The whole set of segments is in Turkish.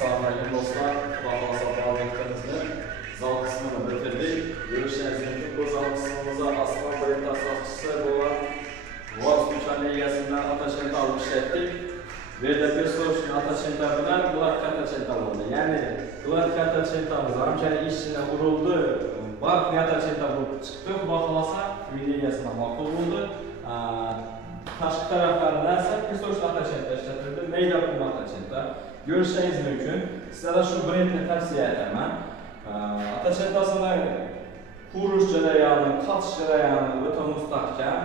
Sağdaki dostlar, kulağına sabahlıklarınızı zal kısmını bitirdik. Görüşleriniz mümkün. Bu zal kısmımıza aslında böyle tasarrufçısı olan Vaz Uçan Ligesi'nden Ataşent'i almış ettik. Ve de bir soruşun Ataşent'i bilen Gladki Ataşent'i oldu. Yani Gladki Ataşent'imiz amcayı işçine vuruldu. Bak ne Ataşent'i bulup çıktı. Bakılasa Ligesi'ne makul buldu. Taşkı taraflarından ise bir soruşun Ataşent'i işletildi. Meyda Kum Ataşent'i. Görüşleriniz mümkün. Sizlere şu brendini tavsiye ederim. Ataşent aslında kuruş cereyanı, katış cereyanı öte müstahkem,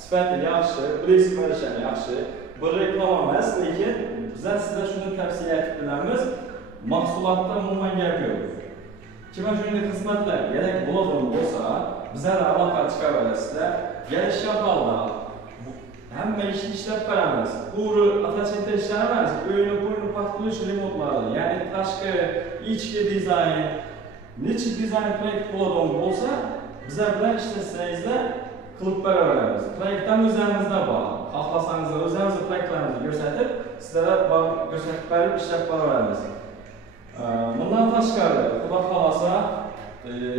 sifəti yaxşı, risk verişən yaxşı. Bu reklam emas, lekin bizler sizə şunu tavsiye etib bilemiz, mahsulatda umuman gap yo'q. Kime şöyle xizmatlar gerek bo'ladigan bo'lsa, bizlar aloqa chiqaverasizlar, gelish yaparlar. Hamma ishni ishlab beramiz. Kuru Ataşent'te ishlamaymiz. Uyni bo'yni patkilish remontlari, ya'ni tashqi, ichki dizayn, necha dizayn proyekt bo'ladigan bo'lsa, bizlar bilan ishlasangizlar qilib beraveramiz. Proyektdan o'zingizda bor. Xohlasangiz o'zingiz proyektlarimizni ko'rsatib, sizlarga ko'rsatib berib ishlab beraveramiz. Bundan tashqari, xudo xolasa,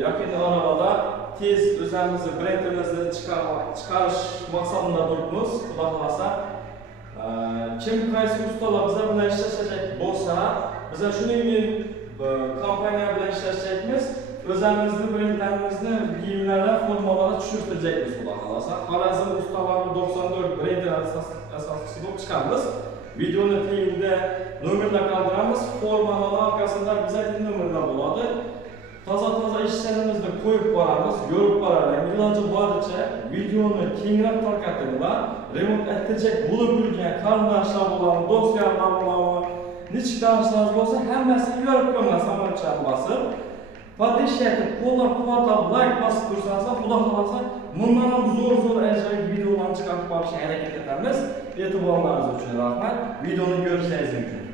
yaqin orada tez o'zimizni brendimizni chiqarish maqsadida turibmiz. Xudo xolasa, kim qaysi ustalar bizlar bilan ishlashacak bo'lsa, bizlar shuningdek kompaniya bilan ishlashacakmiz. O'zimizni brendlarimizni kiyimlarga, formalarga tushirtirjakmiz. Xudo xolasa, Xorazm ustalari 94 brendlar asoschisi bo'lib chiqamiz. Videoni tagida nomerlar qoldiramiz. Formalar orqasida bizning nomerlar bo'ladi. Toza ishlarimizni qo'yib boramiz, yo'rib boramiz. Iloji boricha videoni kengroq tarqatinglar. Remont ettirajak bo'lib yurgan qarindoshlar bo'ladi, do'stlarlar bo'ladi. Nechta darslar bo'lsa, hammasini yo'rib qo'yamiz, samarcham bosib. Podishati, qo'llab-quvvatlab, like bosib tursangiz, xudo xolasa, bundan ham zo'r ajoyib videolarni chiqarib borishga harakat etamiz. E'tiboringiz uchun rahmat. Videoni ko'rishingiz mumkin.